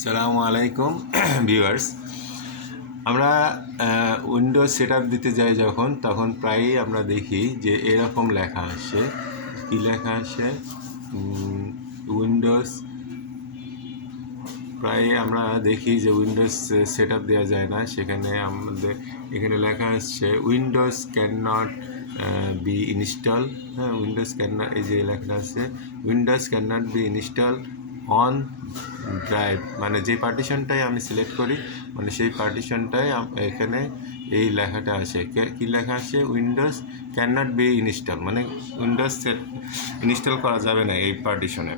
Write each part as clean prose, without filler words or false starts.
আসসালামু আলাইকুম ভিউয়ার্স। আমরা উইন্ডোজ সেটআপ দিতে যাই তখন প্রায়ই আমরা দেখি যে এরকম লেখা আসে। কী লেখা আসে? উইন্ডোজ প্রায় আমরা দেখি যে উইন্ডোজ সেটআপ দেওয়া যায় না, সেখানে আমাদের এখানে লেখা আসছে Windows can not be install. হ্যাঁ, উইন্ডোজ ক্যান নট, এই যে লেখাটা আছে Windows can not be install on drive, মানে যে পার্টিশনটাই আমি সিলেক্ট করি মানে সেই পার্টিশনটাই এখানে এই লেখাটা আসে। কী লেখা আসে? Windows can not be install, মানে উইন্ডোজ ইনস্টল করা যাবে না এই পার্টিশনে।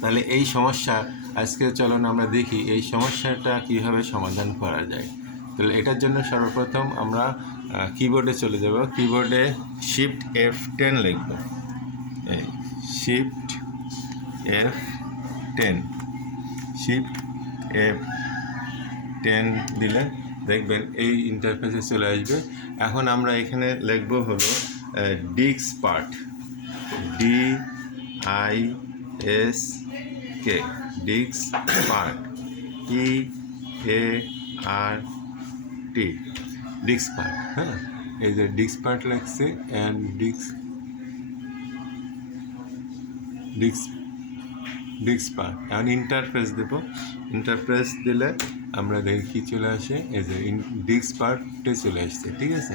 তাহলে এই সমস্যা আজকে চলুন আমরা দেখি এই সমস্যাটা কীভাবে সমাধান করা যায়। তাহলে এটার জন্য সর্বপ্রথম আমরা কিবোর্ডে চলে যাব। কিবোর্ডে শিফট F10 লিখব। শিফট F10 দিলে দেখবেন এই ইন্টারফেসে চলে আসবে। এখন আমরা এখানে লিখব হলো ডিস্কপার্ট, DISK, ডিস্কপার্ট, EART, ডিস্কপার্ট। হ্যাঁ, এই যে ডিস্কপার্ট লাগছে অ্যান্ড ডিস্কপার্ট। এখন ইন্টারফেস দেব। ইন্টারফেস দিলে আমরা দেখি কী চলে আসে, এই যে ডিস্কপার্টে চলে আসছে। ঠিক আছে,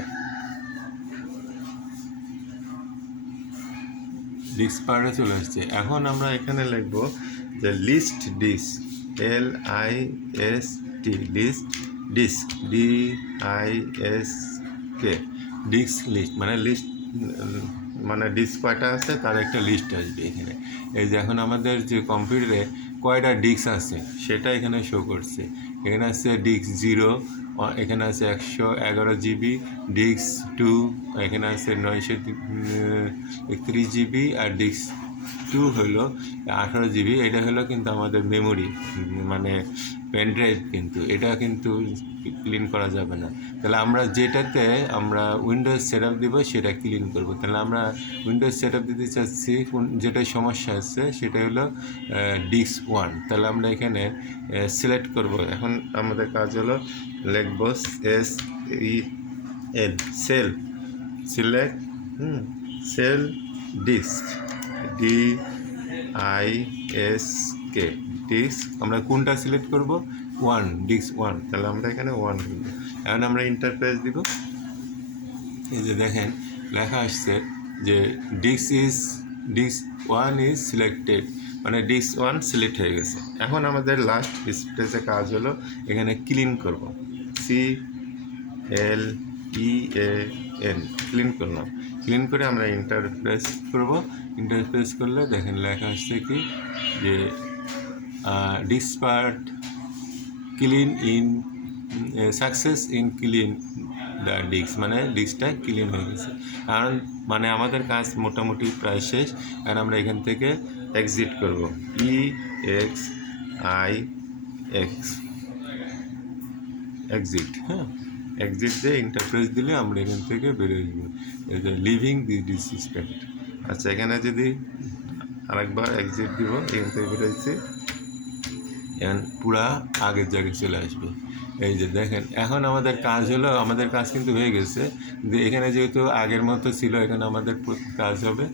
ডিস্কপার্টে চলে আসছে। এখন আমরা এখানে লিখব যে list disk, LIST, list disk, DISK, disk list, মানে লিস্ট মানে ডিস্ক কয়টা আছে তার একটা লিস্ট আসবে এখানে। এই যে এখন আমাদের যে কম্পিউটারে কয়টা ডিস্ক আছে সেটা এখানে শো করছে। এখানে আছে ডিস্ক 0, এখানে আছে 111 GB, ডিস্ক 2 এখানে আছে 931 GB, আর ডিস্ক 2 হলো 18 GB। এটা হলো কিন্তু আমাদের মেমোরি, মানে পেন ড্রাইভ, কিন্তু এটা কিন্তু ক্লিন করা যাবে না। তাহলে আমরা যেটাতে আমরা উইন্ডোজ সেটআপ দিব সেটা ক্লিন করব। তাহলে আমরা উইন্ডোজ সেটআপ দিতে চাচ্ছি, যেটাই সমস্যা আছে সেটা হলো ডিস্ক 1। তাহলে আমরা এখানে সিলেক্ট করব। এখন আমাদের কাজ হলো লিখব SEL, sel, select sel disk, DISK, disk. আমরা কোনটা সিলেক্ট করব? 1, ডিস্ক 1। তাহলে আমরা এখানে 1 দিব। এখন আমরা ইন্টারফেস দিব। এই যে দেখেন লেখা আসছে যে ডিস্ক 1 ইজ সিলেক্টেড, মানে ডিস্ক 1 সিলেক্ট হয়ে গেছে। এখন আমাদের লাস্ট স্টেজে কাজ হলো এখানে ক্লিন করব। CLEAN, ক্লিন করলাম। ক্লিন করে আমরা ইন্টারফেস করব। ইন্টারফেস করলে দেখেন লেখা আসছে কি যে diskpart clean in success in clean the disk, মানে ডিস্কটা ক্লিন হয়ে গেছে। কারণ মানে আমাদের কাজ মোটামুটি প্রায় শেষ। আর আমরা এখান থেকে এক্সিট করব, EXIT, এক্সিট। হ্যাঁ, এক্সিট দিয়ে ইন্টারফেস দিলে আমরা এখান থেকে বেরিয়ে আসবো। এই যে লিভিং দি ডিসিস্টেন্ট। আচ্ছা, এখানে যদি আরেকবার এক্সিট দিব, এখান থেকে বেরোচ্ছি, এখন পুরা আগের জায়গায় চলে আসবে। এই যে দেখেন এখন আমাদের কাজ হলো, আমাদের কাজ কিন্তু হয়ে গেছে। যে এখানে যেহেতু আগের মতো ছিল, এখানে আমাদের কাজ হবে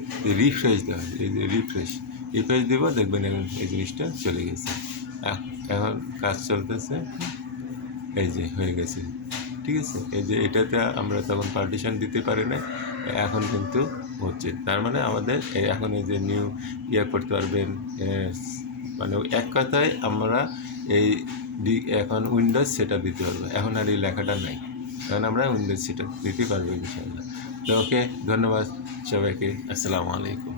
রিফ্রেশ দেওয়া। এই যে রিফ্রেশ দিব, দেখবেন এখন এই জিনিসটা চলে গেছে। এখন কাজ চলতেছে, এই যে হয়ে গেছে। ঠিক আছে, এই যে এটাতে আমরা তখন পার্টিশন দিতে পারি না, এখন কিন্তু হচ্ছে। তার মানে আমাদের এখন এই যে নিউ করতে পারবেন, মানে এক কথায় আমরা এখন উইন্ডোজ সেটআপ দিতে পারবো। এখন আর এই লেখাটা নাই, কারণ আমরা উইন্ডোজ সেটআপ দিতে পারবো ইনশাআল্লাহ। তো ওকে, ধন্যবাদ সবাইকে। আসসালামু আলাইকুম।